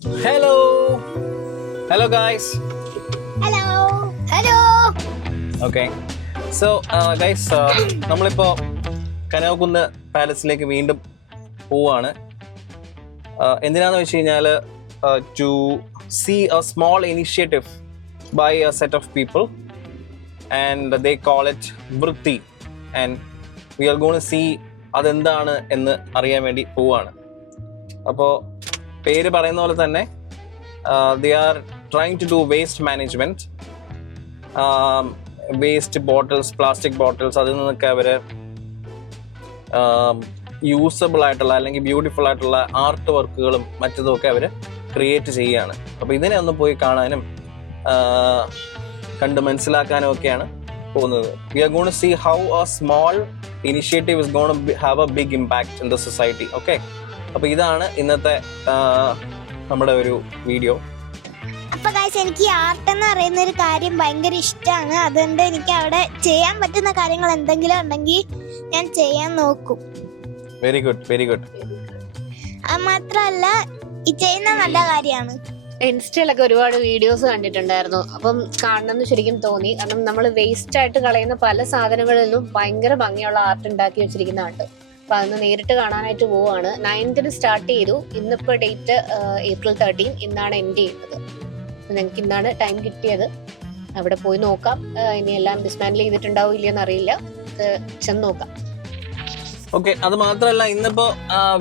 Hello. Hello guys. Hello. Okay. So guys, നമ്മളിപ്പോ കനകക്കുന്ന് പാലസിലേക്ക് വീണ്ടും പോവാണ്. എന്തിനാന്ന് വെച്ച് കഴിഞ്ഞാൽ to see a small initiative by a set of people and they call it വൃത്തി and we are going to see അതെന്താണ് എന്ന് അറിയാൻ വേണ്ടി പോവാണ്. അപ്പോൾ പേര് പറയുന്ന പോലെ തന്നെ they are trying to do waste management, waste bottles, plastic bottles, അതിൽ നിന്നൊക്കെ അവർ യൂസബിൾ ആയിട്ടുള്ള അല്ലെങ്കിൽ ബ്യൂട്ടിഫുൾ ആയിട്ടുള്ള ആർട്ട് വർക്കുകളും മറ്റതുമൊക്കെ അവർ ക്രിയേറ്റ് ചെയ്യുകയാണ്. അപ്പോൾ ഇതിനെ ഒന്ന് പോയി കാണാനും കണ്ട് മനസ്സിലാക്കാനും ഒക്കെയാണ് പോകുന്നത്. We are going to see how a small initiative is going to have a big impact in the society. Okay. അപ്പോൾ ഇതാണ് ഇന്നത്തെ നമ്മുടെ ഒരു വീഡിയോ. അപ്പൊ ഗൈസ്, എനിക്ക് ആർട്ട് എന്ന് പറയുന്ന ഒരു കാര്യം ഭയങ്കര ഇഷ്ടമാണ്. അതുകൊണ്ട് എനിക്ക് അവിടെ ചെയ്യാൻ പറ്റുന്ന കാര്യങ്ങൾ എന്തെങ്കിലും ഉണ്ടെങ്കിൽ ഞാൻ ചെയ്യാൻ നോക്കും. Very good, very good. അത് മാത്രമല്ല, ഈ ചെയ്യുന്ന നല്ല കാര്യമാണ്. ഇൻസ്റ്റയിലൊക്കെ ഒരുപാട് വീഡിയോസ് കണ്ടിട്ടുണ്ടായിരുന്നു. അപ്പം കാണണമെന്ന് ശരിക്കും തോന്നി. കാരണം നമ്മൾ വേസ്റ്റ് ആയിട്ട് കളയുന്ന പല സാധനങ്ങളിൽ നിന്നും ഭയങ്കര ഭംഗിയുള്ള ആർട്ട് ഉണ്ടാക്കി വെച്ചിരിക്കുന്നതാണ്. അപ്പൊ അതൊന്ന് നേരിട്ട് കാണാനായിട്ട് പോവാണ്. 9th സ്റ്റാർട്ട് ചെയ്തു. ഇന്നിപ്പോ ഡേറ്റ് April 13. ഇന്നാണ് എൻഡ് ചെയ്യുന്നത്. ഞങ്ങൾക്ക് ഇന്നാണ് ടൈം കിട്ടിയത്. അവിടെ പോയി നോക്കാം. ഇനി എല്ലാം ഡിസ്മാൻഡിൽ ചെയ്തിട്ടുണ്ടാവും ഇല്ലയെന്ന് അറിയില്ല. ചെന്ന് നോക്കാം. ഓക്കെ, അത് മാത്രമല്ല ഇന്നിപ്പോ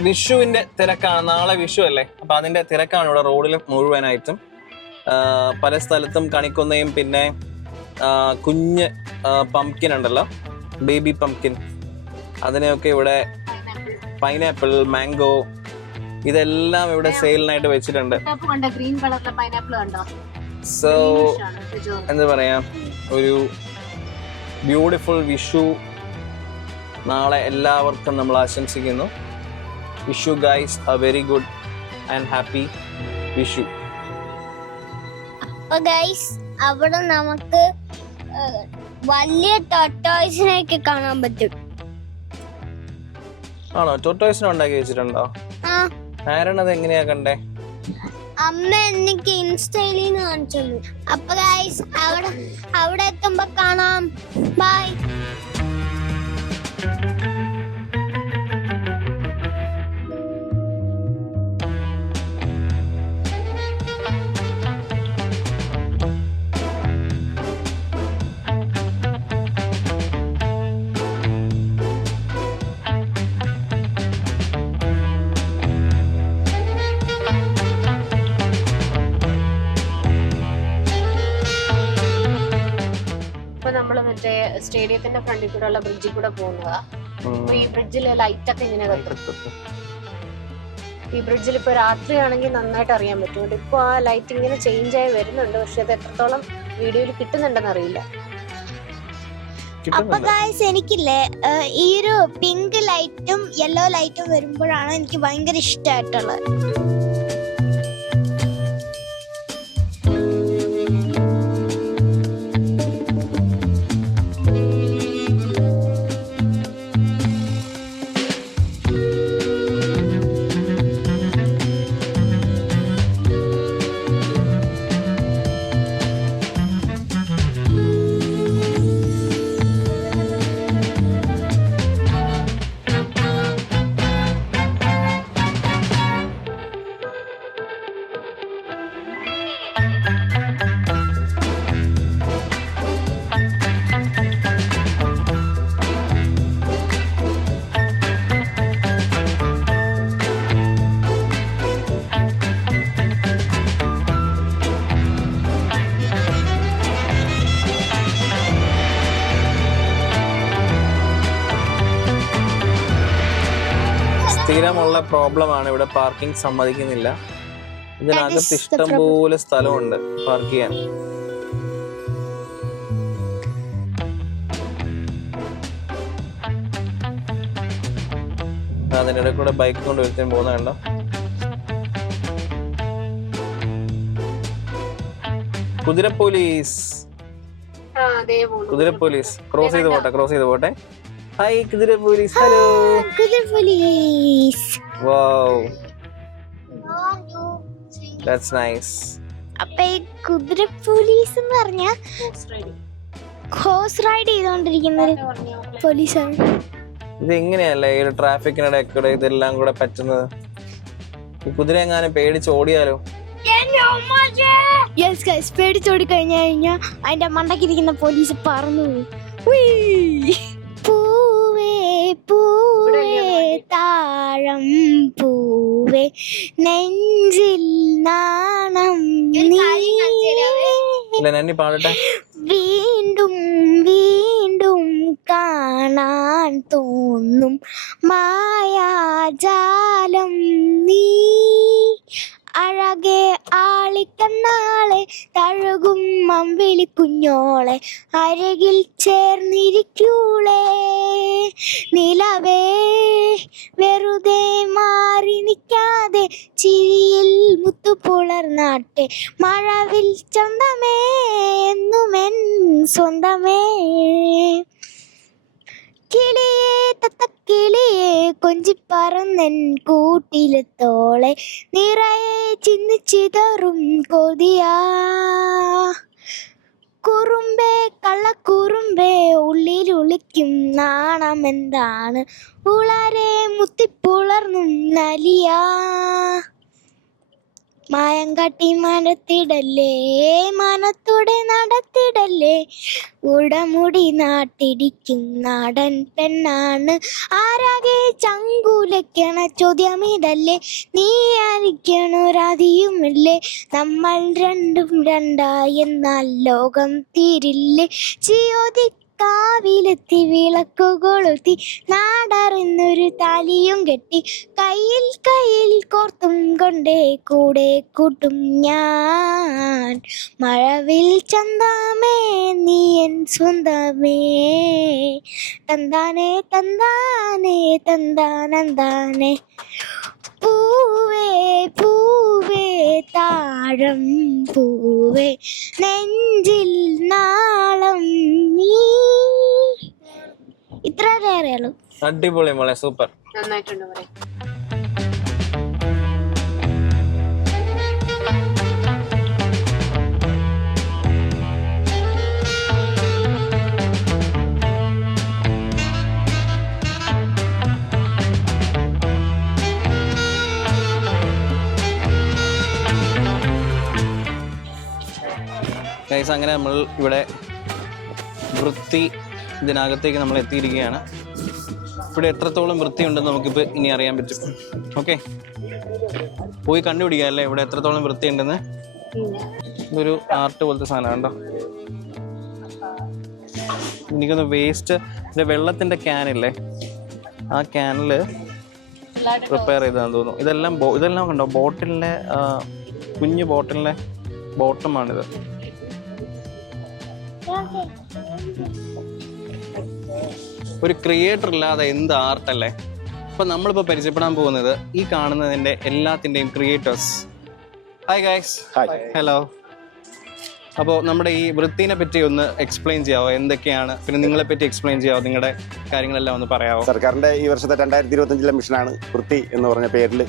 വിഷുവിന്റെ തിരക്കാണ്. നാളെ വിഷു അല്ലേ, അപ്പൊ അതിന്റെ തിരക്കാണ് ഇവിടെ റോഡിൽ മുഴുവനായിട്ടും. പല സ്ഥലത്തും കണിക്കൊന്നയും പിന്നെ കുഞ്ഞ് പംകിൻ ഉണ്ടല്ലോ, ബേബി പംകിൻ, അതിനെയൊക്കെ ഇവിടെ പൈനാപ്പിൾ, മാംഗോ, ഇതെല്ലാം ഇവിടെ സെയിലിനായിട്ട് വെച്ചിട്ടുണ്ട്. സോ എന്താ പറയാ, ഒരു ബ്യൂട്ടിഫുൾ വിഷു നാളെ എല്ലാവർക്കും നമ്മൾ ആശംസിക്കുന്നു. Vishu guys, A very good and happy Vishu. അപ്പൊ ഗൈസ്, അവിടെ നമുക്ക് വലിയ ടോട്ടോയ്സിനെയൊക്കെ കാണാൻ പറ്റും. ആണോ? ടോട്ടോയ്സിനെ ഉണ്ടാക്കി വെച്ചിട്ടുണ്ടോ? ആരാണത്? എങ്ങനെയാ കണ്ടേ? അമ്മ എനിക്ക് ഇൻസ്റ്റയിൽ കാണിച്ചു. അപ്പൊ ഗൈസ്, അവിടെ എത്തുമ്പോ കാണാം. ബൈ. നമ്മള് മറ്റേ സ്റ്റേഡിയത്തിന്റെ ഫ്രണ്ടിൽ കൂടെ ഉള്ള ബ്രിഡ്ജിൽ കൂടെ പോകുന്നതാ. അപ്പൊ ഈ ബ്രിഡ്ജില് ലൈറ്റ് ഒക്കെ ഇങ്ങനെ കത്തും. ഈ ബ്രിഡ്ജിൽ ഇപ്പൊ രാത്രിയാണെങ്കിൽ നന്നായിട്ട് അറിയാൻ പറ്റും. ഇപ്പൊ ആ ലൈറ്റ് ഇങ്ങനെ ചേഞ്ച് ആയി വരുന്നുണ്ട്. പക്ഷെ അത് എത്രത്തോളം വീഡിയോയിൽ കിട്ടുന്നുണ്ടെന്ന് അറിയില്ല. അപ്പൊ ഗൈസ്, എനിക്കില്ലേ ഈ ഒരു പിങ്ക് ലൈറ്റും യെല്ലോ ലൈറ്റും വരുമ്പോഴാണ് എനിക്ക് ഭയങ്കര ഇഷ്ടമായിട്ടുള്ളത്. സ്ഥിരമുള്ള പ്രോബ്ലമാണ് ഇവിടെ, പാർക്കിംഗ് സമ്മതിക്കുന്നില്ല. ഇതിനകത്ത് ഇഷ്ടം പോലെ സ്ഥലമുണ്ട് പാർക്ക് ചെയ്യാൻ. അതിനിടെ കൂടെ ബൈക്ക് കൊണ്ട് ഒരുത്തൻ പോകുന്ന കണ്ടോ. കുതിര പോലീസ്, കുതിര പോലീസ് ക്രോസ് ചെയ്ത് പോട്ടെ. ഹായ് കുതിര പോലീസ്. ഹലോ കുതിര പോലീസ്. Wow, that's nice. അപ്പൊ ഈ കുതിര പോലീസ് എന്ന് പറഞ്ഞ ഹോഴ്സ് റൈഡ് ചെയ്തോണ്ടിരിക്കുന്ന ഒരു പോലീസാണ്. ഇത് എങ്ങനെയല്ലേ ഈ ഒരു ട്രാഫിക്കിനിടെ കൂടെ ഇതെല്ലാം കൂടെ പറ്റുന്നത്? ഈ കുതിര എങ്ങാനും പേടിച്ച് ഓടിയാലോ? പേടിച്ചോടി കഴിഞ്ഞാ അതിന്റെ മണ്ടക്കിരിക്കുന്ന പോലീസ് പറന്നു പൂവേ പൂവേ താഴം പൂവേ നെഞ്ചിൽ നാണം ഇല്ല നന്ദി പാടട്ടെ. വീണ്ടും വീണ്ടും കാണാൻ തോന്നും മായാജാലം നീ അഴകെ ആളിക്കണ്ണാളെ തഴുകും അമ്പിളി കുഞ്ഞോളെ അരകിൽ ചേർന്നിരിക്കൂളേ നിലവേ വെറുതെ മാറി നിൽക്കാതെ ചിരിയിൽ മുത്തുപുളർന്നാട്ടെ മഴവിൽ ചന്തമേ എന്നുമെൻ സ്വന്തമേ കിളിയേ തത്തക്കിളിയേ കൊഞ്ചിപ്പറന്നൻ കൂട്ടിലെത്തോളെ നിറയെ ചിന്നിച്ചിതറും കൊതിയാ കുറുമ്പേ കള്ളക്കുറുമ്പേ ഉള്ളിലൊളിക്കും നാണമെന്താണ് ഉളരെ മുത്തിപ്പുളർന്നും നലിയാ മായം കാട്ടി മനത്തിടല്ലേ മനത്തോടെ നടത്തിടല്ലേ ഉടമുടി നാട്ടിടിക്കും നാടൻ പെണ്ണാണ് ആരാകെ ചങ്കൂലക്കണ ചോദ്യമിതല്ലേ നീ ആയിരിക്കണൊരാധിയുമില്ലേ നമ്മൾ രണ്ടും രണ്ടായി എന്നാൽ ലോകം തീരില്ലേ ചിയോതി കാവിലെത്തി വിളക്കു കൊളുത്തി നാടറിന്നൊരു താലിയും കെട്ടി കയ്യിൽ കയ്യിൽ കോർത്തും കൊണ്ടേ കൂടെ കൂട്ടും ഞാൻ മഴവിൽ ചന്താമേ നീ എൻ സ്വന്തമേ തന്താനേ തന്താനേ തന്താനന്താനേ പൂവേ പൂവേ താഴം പൂവേ നെഞ്ചിൽ നാളം നീ. ഇത്ര അറിയാലോ. അടിപൊളി മോളെ, സൂപ്പർ. നന്നായിട്ടുണ്ട് പറയാം. ഗൈസ് അങ്ങനെ നമ്മൾ ഇവിടെ വൃത്തി ഇതിനകത്തേക്ക് നമ്മൾ എത്തിയിരിക്കുകയാണ്. ഇവിടെ എത്രത്തോളം വൃത്തിയുണ്ടെന്ന് നമുക്കിപ്പോൾ ഇനി അറിയാൻ പറ്റും. ഓക്കെ, പോയി കണ്ടുപിടിക്കുക അല്ലേ ഇവിടെ എത്രത്തോളം വൃത്തിയുണ്ടെന്ന്. ഇതൊരു ആർട്ട് പോലത്തെ സാധനം കണ്ടോ. എനിക്കൊന്ന് വേസ്റ്റ് വെള്ളത്തിൻ്റെ ക്യാനില്ലേ, ആ ക്യാനിൽ പ്രിപ്പയർ ചെയ്താന്ന് തോന്നുന്നു. ഇതെല്ലാം കണ്ടോ, ബോട്ടിലിൻ്റെ കുഞ്ഞു ബോട്ടിലിൻ്റെ ബോട്ടമാണിത്. ഒരു ക്രിയേറ്റർ ഇല്ലാതെ എന്ത് ആർട്ടല്ലേ. അപ്പൊ നമ്മളിപ്പോ പരിചയപ്പെടാൻ പോകുന്നത് ഈ കാണുന്നതിന്റെ എല്ലാത്തിന്റെയും ക്രിയേറ്റേഴ്സ്. Hi guys. ഹലോ. അപ്പോൾ നമ്മുടെ ഈ വൃത്തിനെ പറ്റി ഒന്ന് എക്സ്പ്ലെയിൻ ചെയ്യാവോ, എന്തൊക്കെയാണ്, പിന്നെ നിങ്ങളെ പറ്റി എക്സ്പ്ലെയിൻ ചെയ്യാവോ, നിങ്ങളുടെ കാര്യങ്ങളെല്ലാം ഒന്ന് പറയാവോ? സർക്കാരിന്റെ ഈ വർഷത്തെ 2025 മിഷനാണ് വൃത്തി എന്ന് പറഞ്ഞ പേരിൽ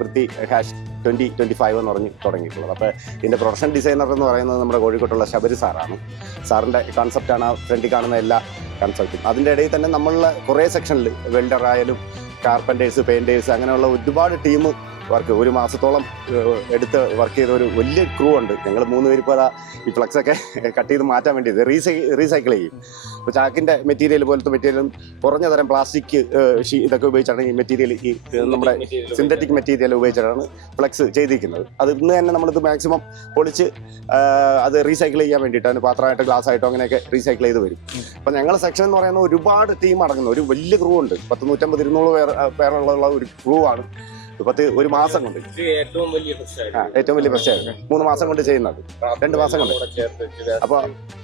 വൃത്തി #2025 എന്ന് പറഞ്ഞ് തുടങ്ങിയിട്ടുള്ളത്. അപ്പോൾ ഇതിന്റെ പ്രൊഡക്ഷൻ ഡിസൈനർ എന്ന് പറയുന്നത് നമ്മുടെ കോഴിക്കോട്ടുള്ള ശബരി സാറാണ്. സാറിന്റെ കോൺസെപ്റ്റാണ് ആ ഫ്രണ്ടിൽ കാണുന്ന എല്ലാ കോൺസെപ്റ്റും. അതിൻ്റെ ഇടയിൽ തന്നെ നമ്മളുടെ കുറേ സെക്ഷനിൽ വെൽഡർ ആയാലും കാർപ്പൻറ്റേഴ്സ്, പെയിൻറ്റേഴ്സ് അങ്ങനെയുള്ള ഒരുപാട് ടീം വർക്ക്, ഒരു മാസത്തോളം എടുത്ത് വർക്ക് ചെയ്ത ഒരു വലിയ ക്രൂ ഉണ്ട്. ഞങ്ങൾ 3 പേര് ഇപ്പോൾ ഈ ഫ്ലക്സൊക്കെ കട്ട് ചെയ്ത് മാറ്റാൻ വേണ്ടി റീസൈക്കിൾ ചെയ്യും. ഇപ്പോൾ ചാക്കിൻ്റെ മെറ്റീരിയൽ പോലത്തെ മെറ്റീരിയലും കുറഞ്ഞ തരം പ്ലാസ്റ്റിക് ഇതൊക്കെ ഉപയോഗിച്ചാണ് ഈ മെറ്റീരിയൽ, ഈ നമ്മുടെ സിന്തറ്റിക് മെറ്റീരിയൽ ഉപയോഗിച്ചിട്ടാണ് ഫ്ലക്സ് ചെയ്തിരിക്കുന്നത്. അത് ഇന്ന് തന്നെ നമ്മളിത് മാക്സിമം പൊളിച്ച് അത് റീസൈക്കിൾ ചെയ്യാൻ വേണ്ടിയിട്ട് അതിന് പാത്രമായിട്ടോ ഗ്ലാസ് ആയിട്ടോ അങ്ങനെയൊക്കെ റീസൈക്കിൾ ചെയ്ത് വരും. അപ്പം ഞങ്ങളുടെ സെക്ഷൻ എന്ന് പറയുന്ന ഒരുപാട് ടീം അടങ്ങുന്ന ഒരു വലിയ ക്രൂ ഉണ്ട്. 150-200 പേരുള്ള ഒരു ക്രൂ ആണ്. ഒരു മാസം കൊണ്ട് ഏറ്റവും വലിയ പ്രശ്നമായിരുന്നു 3 മാസം കൊണ്ട് ചെയ്യുന്നത്, 2 മാസം കൊണ്ട്. അപ്പോൾ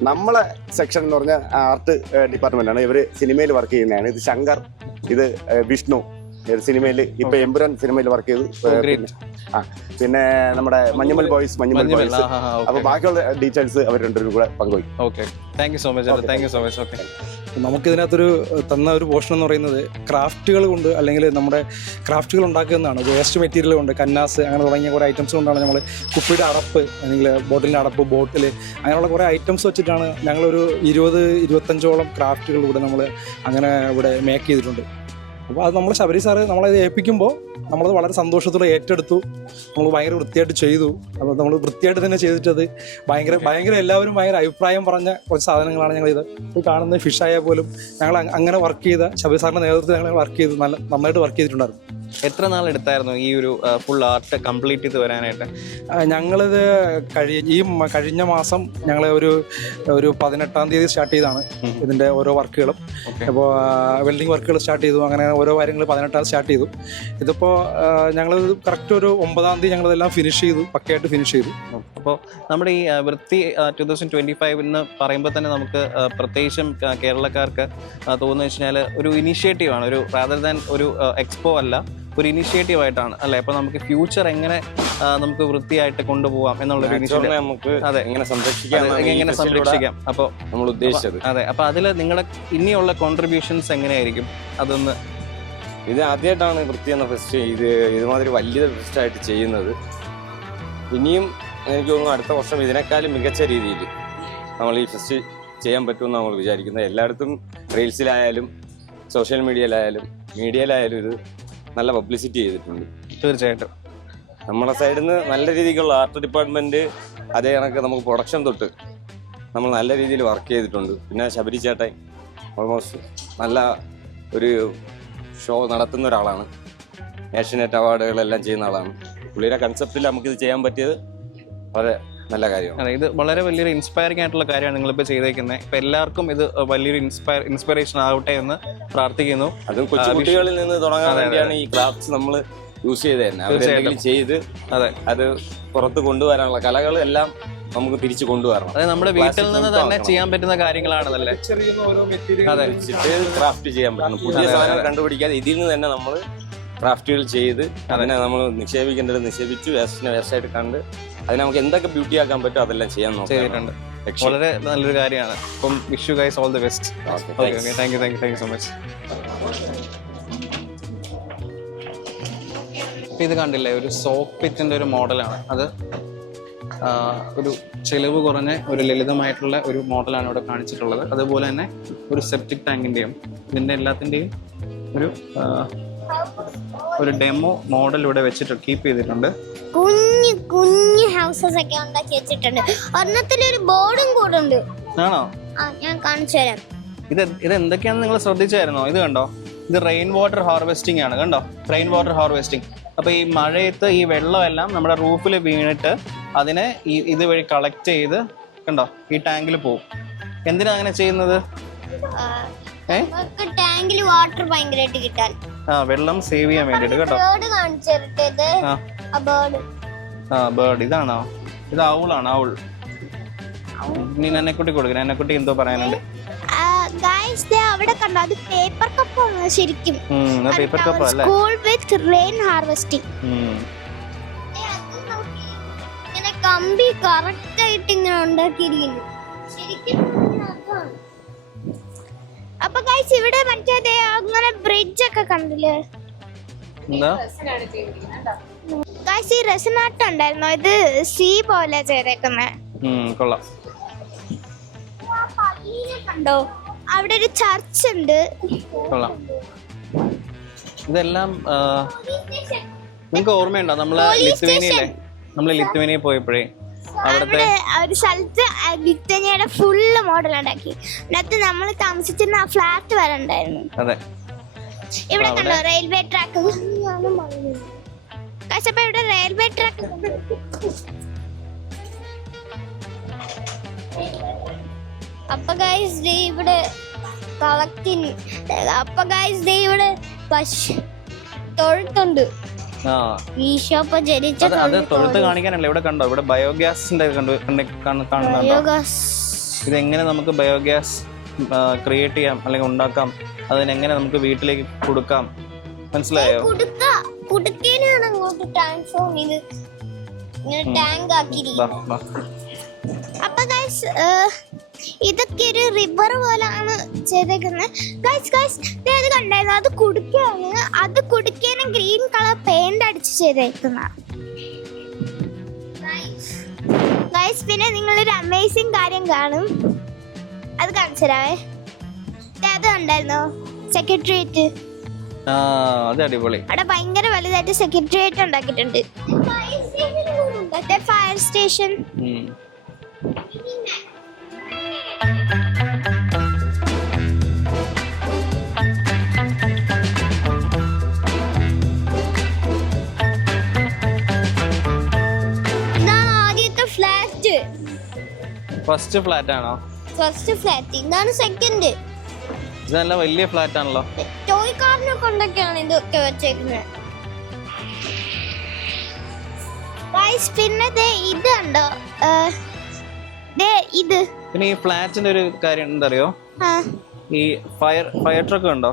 നമ്മളെ സെക്ഷൻ എന്ന് പറഞ്ഞാൽ ആർട്ട് ഡിപ്പാർട്ട്മെന്റ് ആണ്. ഇവര് സിനിമയിൽ വർക്ക് ചെയ്യുന്നതാണ്. ഇത് ശങ്കർ, ഇത് വിഷ്ണു സിനിമയിൽ ഇപ്പൊ എമ്പുരാൻ സിനിമയിൽ വർക്ക് ചെയ്തു. പിന്നെ നമ്മുടെ മഞ്ഞുമൽ ബോയ്സ്. അപ്പൊ ബാക്കിയുള്ള ഡീറ്റെയിൽസ് അവർ രണ്ടുപേരും കൂടെ പങ്കുവയ്ക്കും. Okay, thank you so much. നമുക്കിതിനകത്തൊരു തന്ന ഒരു പോർഷൻ എന്ന് പറയുന്നത് ക്രാഫ്റ്റുകൾ കൊണ്ട് അല്ലെങ്കിൽ നമ്മുടെ ക്രാഫ്റ്റുകൾ ഉണ്ടാക്കുന്നതാണ്. വേസ്റ്റ് മെറ്റീരിയൽ കൊണ്ട് കന്നാസ് അങ്ങനെ തുടങ്ങിയ കുറേ ഐറ്റംസ് കൊണ്ടാണ് നമ്മൾ കുപ്പിയുടെ അടപ്പ് അല്ലെങ്കിൽ ബോട്ടിലിൻ്റെ അടപ്പ്, ബോട്ടിൽ അങ്ങനെയുള്ള കുറേ ഐറ്റംസ് വെച്ചിട്ടാണ് ഞങ്ങളൊരു 20-25ഓളം ക്രാഫ്റ്റുകൾ ഇവിടെ നമ്മൾ അങ്ങനെ ഇവിടെ മേക്ക് ചെയ്തിട്ടുണ്ട്. അപ്പോൾ അത് നമ്മൾ ശബരി സാറ് നമ്മളത് ഏൽപ്പിക്കുമ്പോൾ നമ്മളത് വളരെ സന്തോഷത്തോടെ ഏറ്റെടുത്തു. നമ്മൾ ഭയങ്കര വൃത്തിയായിട്ട് ചെയ്തു. അപ്പോൾ നമ്മൾ വൃത്തിയായിട്ട് തന്നെ ചെയ്തിട്ടത് ഭയങ്കര എല്ലാവരും ഭയങ്കര അഭിപ്രായം പറഞ്ഞ കുറച്ച് സാധനങ്ങളാണ് ഞങ്ങളിത് ഇപ്പോൾ കാണുന്നത്. ഫിഷായാൽ പോലും ഞങ്ങൾ അങ്ങനെ വർക്ക് ചെയ്ത ശബരി സാറിൻ്റെ നേതൃത്വത്തിൽ ഞങ്ങൾ വർക്ക് ചെയ്ത് നന്നായിട്ട് വർക്ക് ചെയ്തിട്ടുണ്ടായിരുന്നു. എത്ര നാൾ എടുത്തായിരുന്നു ഈ ഒരു ഫുൾ ആർട്ട് കംപ്ലീറ്റ് ചെയ്ത് വരാനായിട്ട്? ഞങ്ങളിത് കഴിഞ്ഞ മാസം ഞങ്ങൾ ഒരു 18-ാം തീയതി സ്റ്റാർട്ട് ചെയ്താണ് ഇതിൻ്റെ ഓരോ വർക്കുകളും. അപ്പോൾ വെൽഡിങ് വർക്കുകൾ സ്റ്റാർട്ട് ചെയ്തു. അങ്ങനെ ഓരോ കാര്യങ്ങൾ 18-ാം സ്റ്റാർട്ട് ചെയ്തു. ഇതിപ്പോൾ ഞങ്ങൾ കറക്റ്റ് ഒരു 9-ാം തീയതി ഞങ്ങളിതെല്ലാം ഫിനിഷ് ചെയ്തു, പക്കയായിട്ട് ഫിനിഷ് ചെയ്തു. അപ്പോൾ നമ്മുടെ ഈ വൃത്തി 2025 എന്ന് പറയുമ്പോൾ തന്നെ നമുക്ക് പ്രത്യേകിച്ചും കേരളക്കാർക്ക് തോന്നുന്നു വെച്ച് കഴിഞ്ഞാൽ ഒരു ഇനീഷ്യേറ്റീവാണ്, ഒരു റാദർ ദാൻ ഒരു എക്സ്പോ അല്ല, ഒരു ഇനീഷ്യേറ്റീവ് ആയിട്ടാണ് അല്ലേ? അപ്പോൾ നമുക്ക് ഫ്യൂച്ചർ എങ്ങനെ നമുക്ക് വൃത്തിയായിട്ട് കൊണ്ടുപോകാം എന്നുള്ളൊരു നമുക്ക് എങ്ങനെ സംരക്ഷിക്കാം അപ്പോൾ നമ്മൾ ഉദ്ദേശിച്ചത്. അതെ, അപ്പോൾ അതിൽ നിങ്ങളുടെ ഇനിയുള്ള കോൺട്രിബ്യൂഷൻസ് എങ്ങനെയായിരിക്കും? അതൊന്ന് ഇത് ആദ്യമായിട്ടാണ് വൃത്തി എന്ന ഫെസ്റ്റ് ഇതുമാതിരി വലിയ ഫെസ്റ്റായിട്ട് ചെയ്യുന്നത്. ഇനിയും എനിക്ക് തോന്നുന്നു അടുത്ത വർഷം ഇതിനേക്കാളും മികച്ച രീതിയിൽ നമ്മൾ ഈ ഫെസ്റ്റ് ചെയ്യാൻ പറ്റുമെന്ന് നമ്മൾ വിചാരിക്കുന്നത്. എല്ലായിടത്തും റീൽസിലായാലും സോഷ്യൽ മീഡിയയിലായാലും ഇത് നല്ല പബ്ലിസിറ്റി ചെയ്തിട്ടുണ്ട്. തീർച്ചയായിട്ടും നമ്മുടെ സൈഡിൽ നിന്ന് നല്ല രീതിക്കുള്ള ആർട്ട് ഡിപ്പാർട്ട്മെൻറ്റ് അതേ കണക്ക് നമുക്ക് പ്രൊഡക്ഷൻ തൊട്ട് നമ്മൾ നല്ല രീതിയിൽ വർക്ക് ചെയ്തിട്ടുണ്ട്. പിന്നെ ശബരി ചേട്ടൻ ഓൾമോസ്റ്റ് നല്ല ഒരു ഷോ നടത്തുന്ന ഒരാളാണ്. ഏഷ്യനെറ്റ് അവാർഡുകളെല്ലാം ചെയ്യുന്ന ആളാണ്. പുള്ളിയുടെ കൺസെപ്റ്റിൽ നമുക്കിത് ചെയ്യാൻ പറ്റിയത് വളരെ നല്ല കാര്യമാണ്. അതെ, ഇത് വളരെ വലിയൊരു ഇൻസ്പയറിംഗ് ആയിട്ടുള്ള കാര്യമാണ് നിങ്ങളിപ്പോൾ ചെയ്തേക്കുന്നത്. ഇപ്പം എല്ലാവർക്കും ഇത് വലിയൊരു ഇൻസ്പിറേഷൻ ആവട്ടെ എന്ന് പ്രാർത്ഥിക്കുന്നു. അതും കൊച്ചുകുട്ടികളിൽ നിന്ന് തുടങ്ങാൻ വേണ്ടിയാണ് ഈ ക്രാഫ്റ്റ്സ് നമ്മൾ യൂസ് ചെയ്ത് തന്നെ അവരെന്തെങ്കിലും ചെയ്ത് അത് പുറത്ത് കൊണ്ടുവരാനുള്ള കലകൾ എല്ലാം നമുക്ക് തിരിച്ചു കൊണ്ടുവരണം. അതായത് നമ്മുടെ വീട്ടിൽ നിന്ന് തന്നെ ചെയ്യാൻ പറ്റുന്ന കാര്യങ്ങളാണല്ലേ ക്രാഫ്റ്റ് ചെയ്യാൻ പറ്റുന്നു. പുതിയ സാധനം കണ്ടുപിടിക്കാതെ ഇതിൽ നിന്ന് തന്നെ നമ്മൾ ക്രാഫ്റ്റുകൾ ചെയ്ത് അതിനെ നമ്മൾ നിക്ഷേപിക്കേണ്ടത് നിക്ഷേപിച്ചു, വേസ്റ്റായിട്ട് കണ്ട് അതിനെ നമുക്ക് എന്തൊക്കെ ബ്യൂട്ടി ആക്കാൻ പറ്റും അതെല്ലാം ചെയ്യാൻ നോക്കിയിട്ടുണ്ട്. വളരെ നല്ലൊരു കാര്യമാണ്. അപ്പം wish you guys all the best. Okay, thank you so much. ഇത് കണ്ടില്ലേ, ഒരു സോക്ക് പിറ്റിൻ്റെ ഒരു മോഡലാണ്. അത് ഒരു ചിലവ് കുറഞ്ഞ ഒരു ലളിതമായിട്ടുള്ള ഒരു മോഡലാണ് ഇവിടെ കാണിച്ചിട്ടുള്ളത്. അതുപോലെ തന്നെ ഒരു സെപ്റ്റിക് ടാങ്കിൻ്റെയും ഇതിൻ്റെ എല്ലാത്തിൻ്റെയും ഒരു ഡെമോ മോഡൽ ഇവിടെ വെച്ചിട്ട് കീപ്പ് ചെയ്തിട്ടുണ്ട്. കുഞ്ഞു ഹൗസസ് ഒക്കെ ഉണ്ടാക്കി വെച്ചിട്ടുണ്ട്. ഒരെണ്ണത്തിലൊരു ബോർഡും കൂടെ ഉണ്ട്. ആണോ? ഞാൻ കാണിച്ചു തരാം. ഇത് എന്തൊക്കെയാണെന്ന് നിങ്ങൾ ശ്രദ്ധിച്ചായിരുന്നോ? ഇത് കണ്ടോ, ഇത് റെയിൻ വാട്ടർ ഹാർവെസ്റ്റിംഗ് ആണ്. കണ്ടോ, റെയിൻ വാട്ടർ ഹാർവെസ്റ്റിംഗ്. അപ്പൊ ഈ മഴയത്ത് ഈ വെള്ളമെല്ലാം നമ്മുടെ റൂഫിൽ വീണിട്ട് അതിനെ ഇതുവഴി കളക്ട് ചെയ്ത് കണ്ടോ ഈ ടാങ്കിൽ പോകും. എന്തിനാ അങ്ങനെ ചെയ്യുന്നത്? ടാങ്കിൽ വാട്ടർ ഭയങ്കരമായിട്ട് കിട്ടാൻ, വെള്ളം സേവ് ചെയ്യാൻ വേണ്ടിട്ട് കേട്ടോ. ബേർഡ് ഇതാണോ? ഇത് ഔളാണ്, ഔൾ. നീ നെന്നക്കുട്ടി കൊടുക്കണം. നെന്നക്കുട്ടി എന്തോ പറയാനുണ്ട്. അവിടെ കണ്ടോ, അത് പേപ്പർ കപ്പാണ് ശരിക്കും. പേപ്പർ കപ്പ് അല്ലേ? സ്കൂൾ വിത്ത് റെയിൻ ഹാർവെസ്റ്റിംഗ്. ഇങ്ങനെ കമ്പി കറക്റ്റ് ആയിട്ട് ഇങ്ങനെ ഉണ്ടാക്കിയിരിക്കുന്നു ശരിക്കും. അപ്പൊ ഗൈസ് ഇവിടെ മറ്റേ അങ്ങനെ ബ്രിഡ്ജ് ഒക്കെ കണ്ടില്ലേ? ഗൈസ് ഈ റെസിനാട്ട് ഉണ്ടായിരുന്നോ? ഇത് സീ പോലെ ചെയ്തേക്കുന്നേ. കണ്ടോ, അവിടെ ഒരു ചർച്ച് ഉണ്ട്. ഇതെല്ലാം നിങ്ങൾക്ക് ഓർമ്മയുണ്ടോ? നമ്മള് ലിത്വേനിയയിൽ പോയപ്പോഴേ അവിടെ ഒരു സ്ഥലത്ത് ലിത്വേനിയയുടെ ഫുള്ള് മോഡൽ ഉണ്ടാക്കി. അതിനകത്ത് നമ്മൾ താമസിച്ചിരുന്ന ആ ഫ്ലാറ്റ് വരെ ഉണ്ടായിരുന്നു. അതെ, ഇവിടെ കണ്ടോ റെയിൽവേ ട്രാക്ക്. അപ്പൊ ഇവിടെ റെയിൽവേ ട്രാക്ക്. അപ്പൊ ഗൈസ് ഇവിടെ കളക്ടിങ്. അപ്പൊ ഗൈസ് ഇവിടെ പശു തൊഴുത്തുണ്ട്. ഈ ഷോപ്പ് ജനിച്ച തൊഴുത്ത് കാണിക്കാനല്ല. ഇവിടെ കണ്ടോ, ഇവിടെ ബയോഗ്യാസിന്റെ കാണുന്നുണ്ടോ? ഇതെങ്ങനെ നമുക്ക് ബയോഗ്യാസ് ക്രിയേറ്റ് ചെയ്യാം അല്ലെങ്കിൽ ഉണ്ടാക്കാം, അതിനെങ്ങനെ നമുക്ക് വീട്ടിലേക്ക് കൊടുക്കാം, മനസ്സിലായോ? കുടുക്കയിലാണ് അങ്ങോട്ട് ട്രാൻസ്ഫോം ചെയ്ത് ഇങ്ങനെ ടാങ്ക് ആക്കിയിരിക്കും. അപ്പൊ ഗൈസ് ഇതൊക്കെ ഒരു റിവർ പോലാണ് ചെയ്തേക്കുന്നത്. ഗൈസ് അത് കണ്ടായിരുന്നു, അത് കുടുക്കയാണ്. അത് കുടുക്കേനെ ഗ്രീൻ കളർ പെയിന്റ് അടിച്ച് ചെയ്തേക്കുന്ന. ഗൈസ് പിന്നെ നിങ്ങളൊരു അമേസിങ് കാര്യം കാണും, അത് കാണിച്ചു തരാവേ. അത് കണ്ടായിരുന്നോ സെക്രട്ടേറിയറ്റ്? അത് അടിപൊളി. അവിടെ ഭയങ്കര വലുതായിട്ട് സെക്രട്ടേറിയറ്റ് ഉണ്ടാക്കിയിട്ടുണ്ട്. Fire station. ഇതാണ് ആദ്യത്തെ ഫ്ലാറ്റ്. ഫസ്റ്റ് ഫ്ലാറ്റ് ആണോ? First flat. ഇതാണ് സെക്കൻഡ്. ഇത് നല്ല വലിയ ഫ്ലാറ്റ് ആണല്ലോ. ടോയ് കാറിനെ കൊണ്ടൊക്കെയാണ് ഇതൊക്കെ വെച്ചേക്കുന്നത്. പിന്നെ ഇത് കണ്ടോ, ഇത്. പിന്നെ ഈ ഫ്ലാറ്റിന്റെ ഒരു കാര്യം എന്തറിയോ, ഈ ഫയർ ട്രക്ക് ഉണ്ടോ?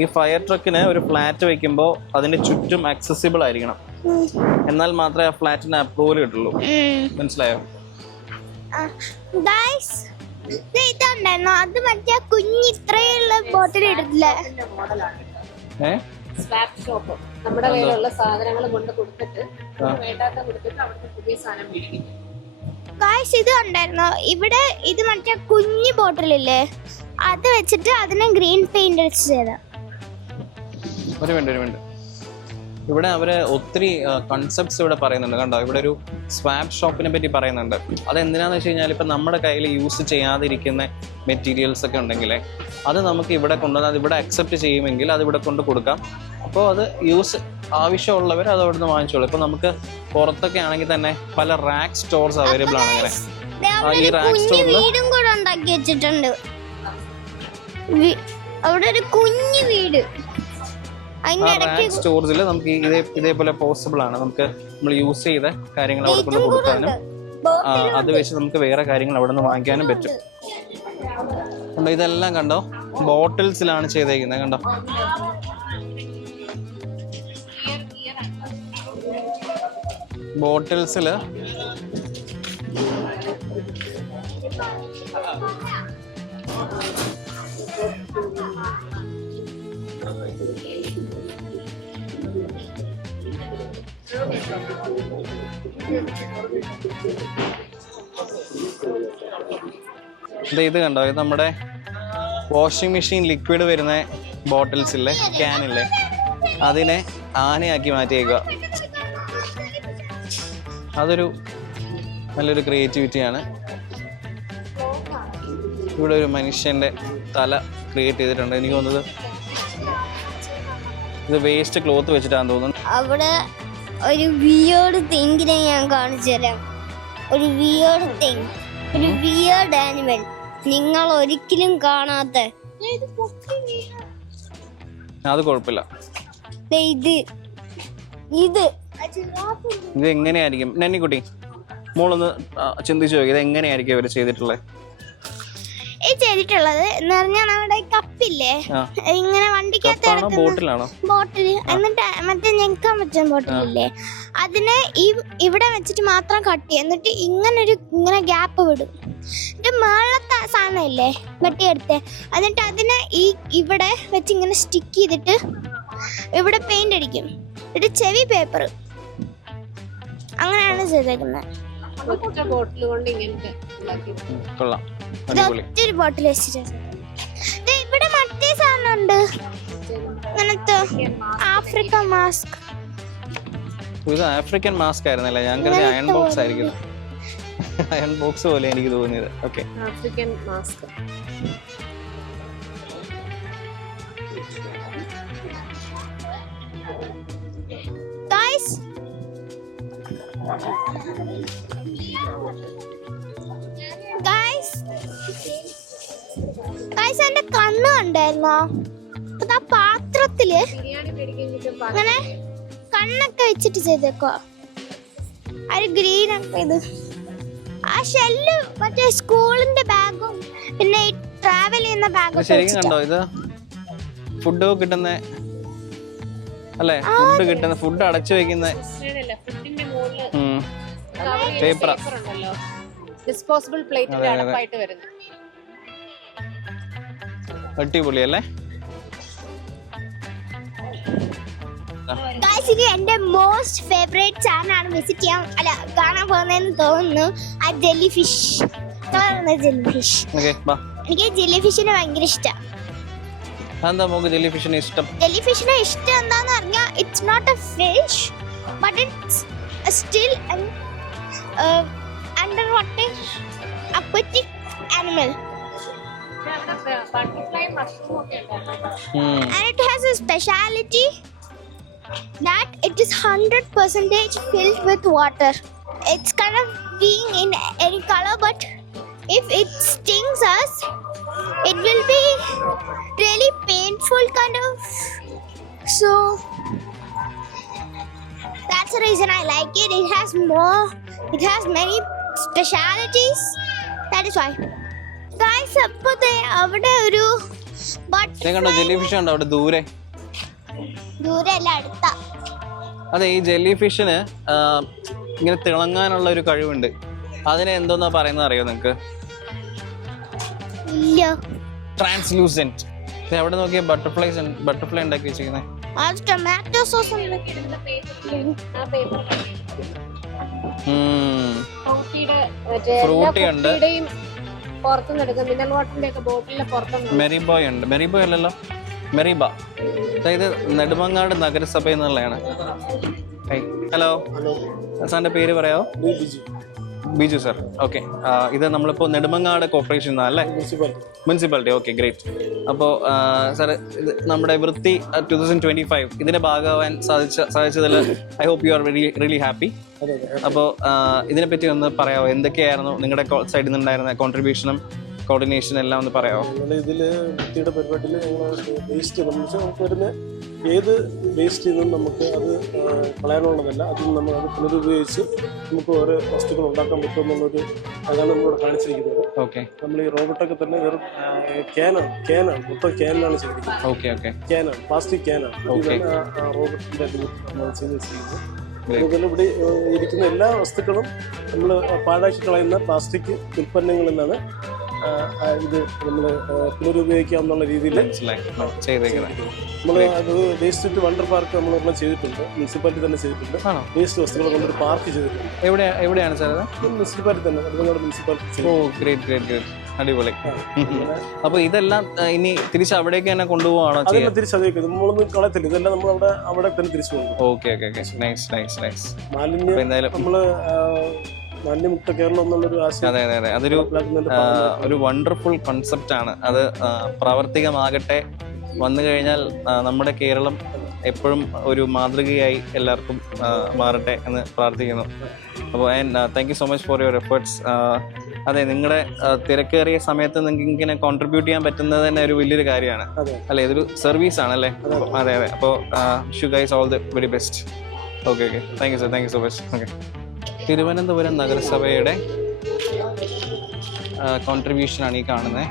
ഈ ഫയർ ട്രക്കിന് ഒരു ഫ്ലാറ്റ് വെക്കുമ്പോൾ അതിന്റെ ചുറ്റും ആക്സസിബിൾ ആയിരിക്കണം, എന്നാൽ മാത്രമേ ആ ഫ്ലാറ്റിന് അപ്രൂവൽ കിട്ടുള്ളൂ. മനസ്സിലായോ? ഇതുണ്ടായിരുന്നു, അത് മറ്റേ കുഞ്ഞ് ഇത്രയുള്ള ബോട്ടിൽ ഇടില്ല. Swap shop. നമ്മുടെ കയ്യിലുള്ള സാധനങ്ങൾ കൊണ്ട് കൊടുത്തിട്ട് വേണ്ടാത്ത കൊടുത്തിട്ട് അവിടുത്തെ പുതിയ സാധനം മേടിക്കും. ഇത് കണ്ടായിരുന്നോ ഇവിടെ? ഇത് മറ്റേ കുഞ്ഞു ബോട്ടിലില്ലേ, അത് വെച്ചിട്ട് അതിനെ ഗ്രീൻ പെയിന്റ് അടിച്ച് ചെയ്ത. ഒരു മിനിറ്റ്. ഇവിടെ അവര് ഒത്തിരി കൺസെപ്റ്റ്സ് ഇവിടെ പറയുന്നുണ്ട്. കണ്ടോ, ഇവിടെ ഒരു സ്വാപ്പ് ഷോപ്പിനെ പറ്റി പറയുന്നുണ്ട്. അതെന്തിനാന്ന് വെച്ച് കഴിഞ്ഞാൽ ഇപ്പം നമ്മുടെ കയ്യിൽ യൂസ് ചെയ്യാതിരിക്കുന്ന മെറ്റീരിയൽസ് ഒക്കെ ഉണ്ടെങ്കിലേ അത് നമുക്ക് ഇവിടെ കൊണ്ടുവന്ന് അത് ഇവിടെ അക്സെപ്റ്റ് ചെയ്യുമെങ്കിൽ അത് ഇവിടെ കൊണ്ട് കൊടുക്കാം. അപ്പോൾ അത് യൂസ് ആവശ്യമുള്ളവർ അത് അവിടെ നിന്ന് വാങ്ങിച്ചോളൂ. ഇപ്പം നമുക്ക് പുറത്തൊക്കെ ആണെങ്കിൽ തന്നെ പല റാക്ക് സ്റ്റോർസ് അവൈലബിൾ ആണ്. അങ്ങനെ ഈ റാക്ക് സ്റ്റോറിൽ വീടും കൂടെ ഉണ്ടാക്കി വെച്ചിട്ടുണ്ട്. അവിടെ ഒരു കുഞ്ഞു വീട്. സ്റ്റോറേജിൽ നമുക്ക് ഇതേപോലെ പോസിബിൾ ആണ്. നമുക്ക് നമ്മൾ യൂസ് ചെയ്ത കാര്യങ്ങൾ അവിടെ കൊണ്ട് കൊടുക്കാനും അത് വെച്ച് നമുക്ക് വേറെ കാര്യങ്ങൾ അവിടെ നിന്ന് വാങ്ങിക്കാനും പറ്റും. കണ്ടോ, ഇതെല്ലാം കണ്ടോ ബോട്ടിൽസിലാണ് ചെയ്തേക്കുന്നത്. കണ്ടോ, ബോട്ടിൽസില് ഇത് കണ്ടോ, ഇത് നമ്മുടെ വാഷിംഗ് മെഷീൻ ലിക്വിഡ് വരുന്ന ബോട്ടിൽസ് ഇല്ലേ, ക്യാനില്ലേ, അതിനെ ആനയാക്കി മാറ്റിയേക്കുക. അതൊരു നല്ലൊരു ക്രിയേറ്റിവിറ്റിയാണ്. ഇവിടെ ഒരു മനുഷ്യന്റെ തല ക്രിയേറ്റ് ചെയ്തിട്ടുണ്ട്. എനിക്ക് തോന്നുന്നത് ഇത് വേസ്റ്റ് ക്ലോത്ത് വെച്ചിട്ടാന്ന് തോന്നുന്നു. അവിടെ ഒരു വിയേർഡ് തിങ്കിനെ ഞാൻ കാണിച്ചു തരാം. ഒരു വിയേർഡ് തിങ്, ഒരു വിയേർഡ് ആനിമൽ, നിങ്ങൾ ഒരിക്കലും കാണാത്ത. അത് കുഴപ്പമില്ല. ഇത് ഇത് ഇത് എങ്ങനെയായിരിക്കും നന്നിക്കുട്ടി, മോളൊന്ന് ചിന്തിച്ചു നോക്കി, ഇത് എങ്ങനെയായിരിക്കും ഇവര് ചെയ്തിട്ടുള്ളത്? ചെയ്തിട്ടുള്ളത് എന്ന് പറഞ്ഞാൽ നമ്മുടെ കപ്പില്ലേ, ഇങ്ങനെ വണ്ടിക്കകത്ത് ബോട്ടിലാണോ? ബോട്ടിൽ, എന്നിട്ട് മറ്റേ ഞെക്കാൻ പറ്റുന്ന ബോട്ടിലില്ലേ, അതിനെ ഇവിടെ വെച്ചിട്ട് മാത്രം കട്ട് ചെയ്യും. എന്നിട്ട് ഇങ്ങനെ ഗ്യാപ്പ് വിടും. എന്നിട്ട് മേളത്തെ സാധനം ഇല്ലേ വെട്ടിയെടുത്ത്, എന്നിട്ട് അതിനെ ഇവിടെ വെച്ച് ഇങ്ങനെ സ്റ്റിക്ക് ചെയ്തിട്ട് ഇവിടെ പെയിന്റ് അടിക്കും. എന്നിട്ട് ചെവി പേപ്പർ, അങ്ങനെയാണ് ചെയ്തേക്കുന്നത്. കൊള്ളാം, ഒറ്റൊരു ബോട്ടിൽ വെച്ചിട്ട്. ഇവിടെ മറ്റേ സാധനം ഉണ്ട്, അങ്ങനത്തെ ആഫ്രിക്കൻ മാസ്ക്. ഇത് ആഫ്രിക്കൻ മാസ്ക് ആയിരുന്നല്ലേ? ഞാൻ കരുതി അയൺ ബോക്സ് ആയിരിക്കും. അയൺ ബോക്സ് പോലെ എനിക്ക് തോന്നിയത്. Okay, African mask. എന്റെ കണ്ണ് കണ്ടായിരുന്നോ? ആ പാത്രത്തില് അങ്ങനെ കണ്ണൊക്കെ വെച്ചിട്ട് ചെയ്തേക്കോ. ഒരു ഗ്രീൻ ഒക്കെ. ഇത് ആ ഷെല്ല് മറ്റേ സ്കൂളിന്റെ ബാഗും പിന്നെ ട്രാവൽ ചെയ്യുന്ന ബാഗും. ശരിക്കും കണ്ടോ, ഇത് ഫുഡ് കിട്ടുന്ന അല്ലേ? ഫുഡ് അടച്ചു വെക്കുന്ന പേപ്പർ, ഡിസ്പോസിബിൾ പ്ലേറ്റിന്റെ അടപ്പായിട്ട് വരുന്നത്. അടിപൊളി അല്ലേ? ഗൈസ് ഇത് എന്റെ മോസ്റ്റ് ഫേവറേറ്റ് സാധനമാണ് വിസിറ്റ് ചെയ്യാൻ കാണാൻ പോകുന്നതെന്ന് തോന്നുന്നു. ആ ജെല്ലി ഫിഷ്. ഓക്കെ ബാ. എനിക്ക് ജെല്ലി ഫിഷിനെ ഭയങ്കര ഇഷ്ടമാണ്. എന്താ നമുക്ക് ജെല്ലി ഫിഷിനെ ഇഷ്ടം? ജെല്ലി ഫിഷിനെ ഇഷ്ടം എന്താന്ന് പറഞ്ഞാൽ it's not a fish but it's still under water aquatic animal. And it has a speciality that it is 100% filled with water. It's kind of being in any color, but if it stings us, it will be really painful kind of. So that's the reason I like it. It has many specialities. That is why. Guys, അപ്പോഴത്തെ അവിടെ ഒരു കണ്ടോ jelly fish ഉണ്ടോ അവിടെ ദൂരെ? ദൂരെ അല്ല അടുത്താ. അതെ, ഈ ജെല്ലി ഫിഷിന് ഇങ്ങനെ തിളങ്ങാനുള്ള ഒരു കഴിവുണ്ട്. അതിനെ എന്തോന്നാ പറയുന്നത് അറിയോ നിങ്ങക്ക്? ഇല്ല. ട്രാൻസ്ലൂസെന്റ്. എവിടെ നോക്കിയാ ബട്ടർഫ്ലൈ ഉണ്ടാക്കി വെച്ചിരിക്കുന്നത്. അത് ടൊമാറ്റോ സോസ് ഫ്രൂട്ടി ഉണ്ട്. മെറിബോയ് ഉണ്ട്. മെറിബോയ് അല്ലല്ലോ, മെറിബ. അതായത് നെടുമങ്ങാട് നഗരസഭ എന്നുള്ളതാണ്. ഹലോ, സാറിന്റെ പേര് പറയാമോ? ബിജു സർ. ഓക്കെ, ഇത് നമ്മളിപ്പോൾ നെടുമങ്ങാട് കോർപ്പറേഷൻ അല്ലേ? മുനിസിപ്പാലിറ്റി. Okay, great. അപ്പോൾ സാർ, ഇത് നമ്മുടെ വൃത്തി 2025 ഇതിന്റെ ഭാഗമാവാൻ സാധിച്ചതിൽ I hope you are really happy. അപ്പോൾ ഇതിനെപ്പറ്റി ഒന്ന് പറയാമോ? എന്തൊക്കെയായിരുന്നു നിങ്ങളുടെ സൈഡിൽ നിന്നുണ്ടായിരുന്ന കോൺട്രിബ്യൂഷനും കോർഡിനേഷനും എല്ലാം ഒന്ന് പറയാമോ? ഇതിൽ വൃത്തിയുടെ പരിപാടിയിൽ ഞങ്ങൾ വേസ്റ്റ് നമുക്ക് വരുന്ന ഏത് വേസ്റ്റിൽ നിന്നും നമുക്ക് അത് കളയാനുള്ളതല്ല, അതിൽ നമ്മൾ അത് പുനരുപയോഗിച്ച് നമുക്ക് ഓരോ വസ്തുക്കൾ ഉണ്ടാക്കാൻ പറ്റുമെന്നുള്ളൊരു അതാണ് നമ്മളിവിടെ കാണിച്ചിരിക്കുന്നത്. ഓക്കെ, നമ്മൾ ഈ റോബോട്ടൊക്കെ തന്നെ വെറും ക്യാനാണ് മൊത്തം ക്യാനിലാണ് ചെയ്തിരിക്കുന്നത്. ഓക്കെ ഓക്കെ, ക്യാനാണ്, പ്ലാസ്റ്റിക് ക്യാനാണ്. ഇതാണ് റോബോട്ടിൻ്റെ നമ്മൾ ചെയ്ത് വെച്ചിരിക്കുന്നത്. അതുപോലെ ഇവിടെ ഇരിക്കുന്ന എല്ലാ വസ്തുക്കളും നമ്മൾ പാഴാക്കി കളയുന്ന പ്ലാസ്റ്റിക് ഉൽപ്പന്നങ്ങളിൽ നിന്നാണ് ഇത് നമ്മൾ പുനരുപയോഗിക്കാവുന്ന രീതിയിൽ നമ്മൾ അത് വേസ്റ്റ് ടു വണ്ടർ പാർക്ക് നമ്മളെല്ലാം ചെയ്തിട്ടുണ്ട്. മുനിസിപ്പാലിറ്റി തന്നെ ചെയ്തിട്ടുണ്ട്. വേസ്റ്റ് വസ്തുക്കളെ കൊണ്ടൊരു പാർക്ക് ചെയ്തിട്ടുണ്ട്. എവിടെയാണ് സാർ? മുനിസിപ്പാലിറ്റി തന്നെ, നെടുമങ്ങാട് മുനിസിപ്പാലിറ്റി. ഓ, ഗ്രേറ്റ് ഗ്രേറ്റ് ഗ്രേറ്റ്, അടിപൊളി. അപ്പൊ ഇതെല്ലാം ഇനി തിരിച്ച് അവിടേക്ക് തന്നെ കൊണ്ടുപോവാണോ? തിരിച്ചതേക്ക് നമ്മളൊന്നും കളയത്തില്ല, ഇതെല്ലാം നമ്മൾ അവിടെ തന്നെ തിരിച്ചു പോകും. Okay okay okay, nice nice nice. മാലിന്യം നമ്മള് മാലിന്യമുക്ത കേരളം എന്നുള്ളൊരു ആശയം. അതെ അതെ അതെ, അതൊരു വണ്ടർഫുൾ കൺസെപ്റ്റ് ആണ്. അത് പ്രാവർത്തികമാകട്ടെ. വന്നു കഴിഞ്ഞാൽ നമ്മുടെ കേരളം എപ്പോഴും ഒരു മാതൃകയായി എല്ലാവർക്കും മാറട്ടെ എന്ന് പ്രാർത്ഥിക്കുന്നു. അപ്പോൾ thank you so much for your efforts. അതെ, നിങ്ങളുടെ തിരക്കേറിയ സമയത്ത് നിങ്ങൾക്ക് ഇങ്ങനെ കോൺട്രിബ്യൂട്ട് ചെയ്യാൻ പറ്റുന്നത് തന്നെ ഒരു വലിയൊരു കാര്യമാണ് അല്ലേ? ഇതൊരു സർവീസ് ആണല്ലേ? അതെ അതെ. അപ്പോൾ wish you guys all the very best. Okay okay, thank you sir, thank you so much. Okay, Thiruvananthapuram നഗരസഭയുടെ കോൺട്രിബ്യൂഷനാണ് ഈ കാണുന്നത്.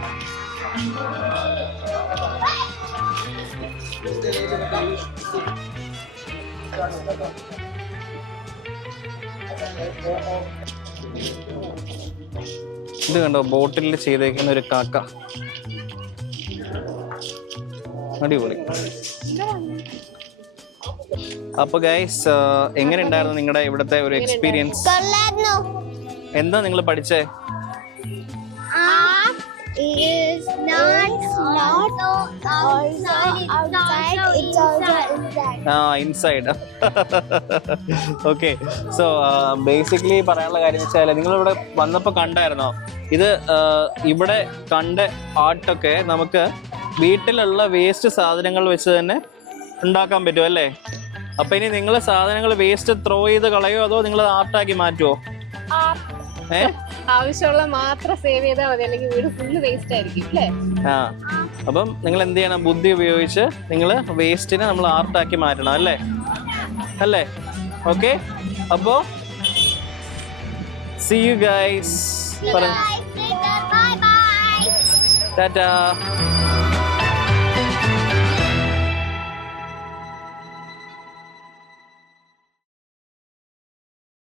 ഇത് കണ്ടോ, ബോട്ടിൽ ചെയ്തേക്കുന്ന ഒരു കാക്ക. അടിപൊളി. അപ്പൊ ഗൈസ്, എങ്ങനെ ഉണ്ടായിരുന്നു നിങ്ങളുടെ ഇവിടുത്തെ ഒരു എക്സ്പീരിയൻസ്? എന്താ നിങ്ങൾ പഠിച്ചേ? ഇൻസൈഡ്. ഓക്കെ, സോ ബേസിക്കലി പറയാനുള്ള കാര്യം വെച്ചാൽ, നിങ്ങളിവിടെ വന്നപ്പോൾ കണ്ടായിരുന്നോ ഇത്? ഇവിടെ കണ്ട ആർട്ടൊക്കെ നമുക്ക് വീട്ടിലുള്ള വേസ്റ്റ് സാധനങ്ങൾ വെച്ച് തന്നെ ഉണ്ടാക്കാൻ പറ്റും അല്ലേ? അപ്പൊ ഇനി നിങ്ങൾ സാധനങ്ങൾ വേസ്റ്റ് ത്രോ ചെയ്ത് കളയോ അതോ നിങ്ങൾ ആർട്ടാക്കി മാറ്റുമോ? ആവശ്യമുള്ള മാത്രം സേവ് ചെയ്താൽ മതി, അല്ലെങ്കിൽ വീട് ഫുള്ള് വേസ്റ്റ് ആയിരിക്കും അല്ലേ? അപ്പം നിങ്ങൾ എന്ത് ചെയ്യണം? ബുദ്ധി ഉപയോഗിച്ച് നിങ്ങൾ വേസ്റ്റിനെ നമ്മൾ ആർട്ടാക്കി മാറ്റണം അല്ലേ? ഓക്കെ, അപ്പോ see you guys. Bye bye. Ta-ta.